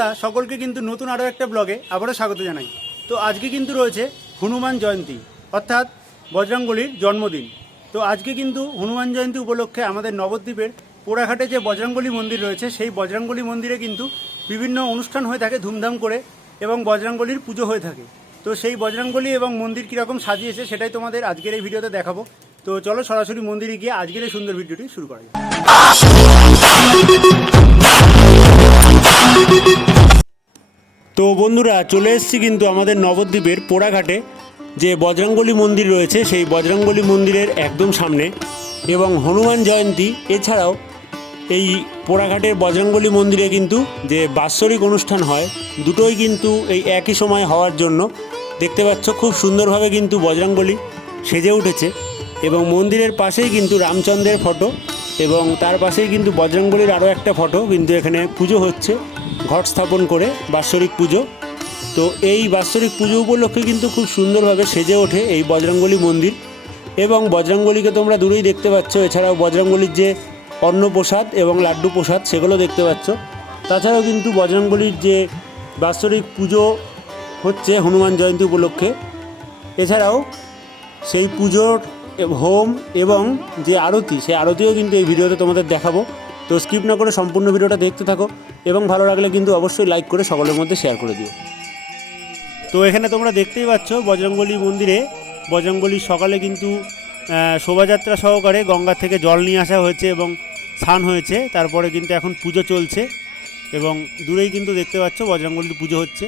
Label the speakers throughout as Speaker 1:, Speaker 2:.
Speaker 1: বন্ধুরা, সকলকে কিন্তু নতুন আরও একটা ব্লগে আবারও স্বাগত জানাই। তো আজকে কিন্তু রয়েছে হনুমান জয়ন্তী, অর্থাৎ বজরঙ্গলির জন্মদিন। তো আজকে কিন্তু হনুমান জয়ন্তী উপলক্ষে আমাদের নবদ্বীপের পোড়াঘাটে যে বজরঙ্গলী মন্দির রয়েছে, সেই বজরঙ্গলী মন্দিরে কিন্তু বিভিন্ন অনুষ্ঠান হয়ে থাকে ধুমধাম করে এবং বজরঙ্গলির পুজো হয়ে থাকে। তো সেই বজরঙ্গলী এবং মন্দির কীরকম সাজিয়েছে সেটাই তোমাদের আজকের এই ভিডিওতে দেখাবো। তো চলো সরাসরি মন্দিরে গিয়ে আজকের এই সুন্দর ভিডিওটি শুরু করা যাক। বন্ধুরা, চলে এসেছি কিন্তু আমাদের নবদ্বীপের পোড়াঘাটে, যে বজরঙ্গলী মন্দির রয়েছে, সেই বজরঙ্গলী মন্দিরের একদম সামনে। এবং হনুমান জয়ন্তী, এছাড়াও এই পোড়াঘাটের বজরঙ্গলী মন্দিরে কিন্তু যে বাৎসরিক অনুষ্ঠান হয়, দুটোই কিন্তু এই একই সময় হওয়ার জন্য দেখতে পাচ্ছ খুব সুন্দরভাবে কিন্তু বজরঙ্গলী সেজে উঠেছে। এবং মন্দিরের পাশেই কিন্তু রামচন্দ্রের ফটো, এবং তার পাশেই কিন্তু বজরঙ্গলির আরও একটা ফটো কিন্তু এখানে পুজো হচ্ছে। ঘট স্থাপন করে বাৎসরিক পুজো। তো এই বাৎসরিক পুজো উপলক্ষে কিন্তু খুব সুন্দরভাবে সেজে ওঠে এই বজরঙ্গলী মন্দির। এবং বজরঙ্গলিকে তোমরা দূরেই দেখতে পাচ্ছ, এছাড়াও বজরঙ্গলির যে অন্ন প্রসাদ এবং লাড্ডু প্রসাদ সেগুলো দেখতে পাচ্ছ। তাছাড়াও কিন্তু বজরঙ্গলির যে বাৎসরিক পুজো হচ্ছে হনুমান জয়ন্তী উপলক্ষে। এছাড়াও সেই পুজোর হোম এবং যে আরতি, সেই আরতিও কিন্তু এই ভিডিওতে তোমাদের দেখাবো। তো স্কিপ না করে সম্পূর্ণ ভিডিওটা দেখতে থাকো এবং ভালো লাগলে কিন্তু অবশ্যই লাইক করে সকলের মধ্যে শেয়ার করে দিও। তো এখানে তোমরা দেখতেই পাচ্ছ বজরঙ্গলী মন্দিরে বজরঙ্গলী সকালে কিন্তু শোভাযাত্রা সহকারে গঙ্গা থেকে জল নিয়ে আসা হয়েছে এবং স্নান হয়েছে। তারপরে কিন্তু এখন পুজো চলছে এবং দূরেই কিন্তু দেখতে পাচ্ছ বজরঙ্গলির পুজো হচ্ছে।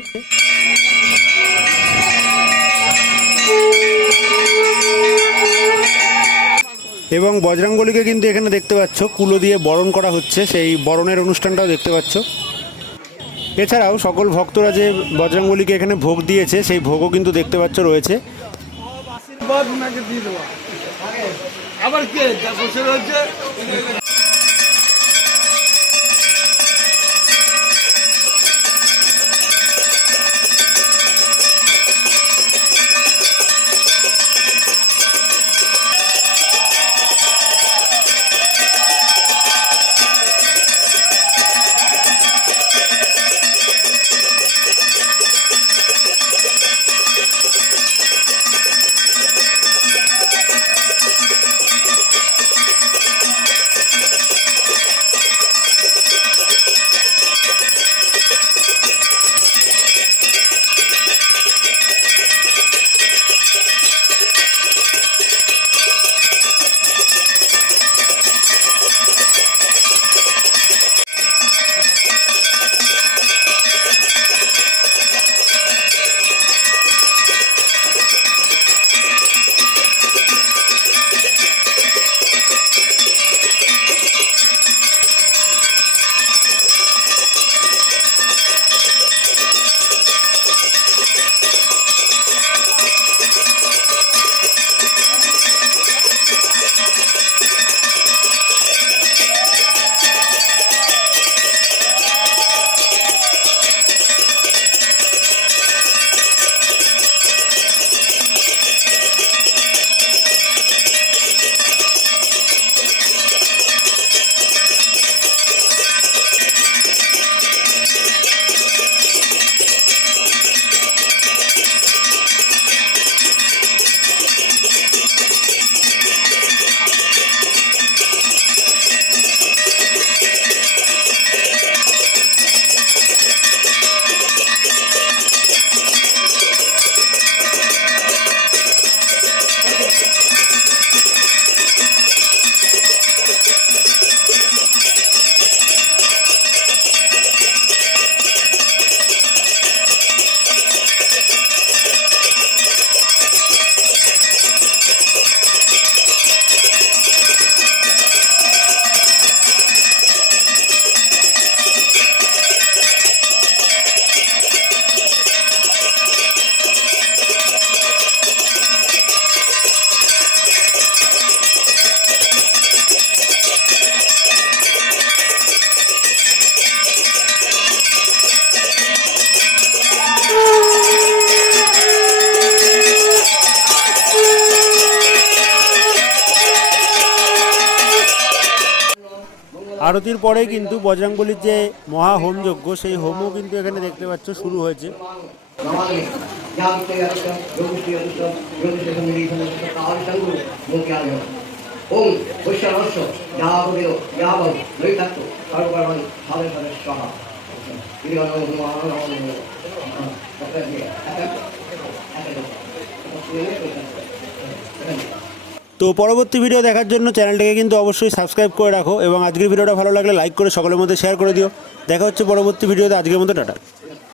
Speaker 1: এবং বজরাঙ্গলিকে কিন্তু এখানে দেখতে পাচ্ছ, কুলো দিয়ে বরণ করা হচ্ছে, সেই বরণের অনুষ্ঠানটাও দেখতে পাচ্ছ। এছাড়াও সকল ভক্তরা যে বজরাঙ্গলিকে এখানে ভোগ দিয়েছে, সেই ভোগও কিন্তু দেখতে পাচ্ছ রয়েছে। আবার কে? আরতির পরে কিন্তু বজরংবলির যে মহা হোমযজ্ঞ সেই হোমও কিন্তু এখানে দেখতে পাচ্ছ শুরু হয়েছে ওম নৈতাত্ত সর্বকর্মাণি সাধে তো পরবর্তী ভিডিও দেখার জন্য চ্যানেলটাকে কিন্তু অবশ্যই সাবস্ক্রাইব করে রাখো এবং আজকের ভিডিওটা ভালো লাগলে লাইক করে সকলের মধ্যে শেয়ার করে দিও। দেখা হচ্ছে পরবর্তী ভিডিওতে আজকের মতো টাটা।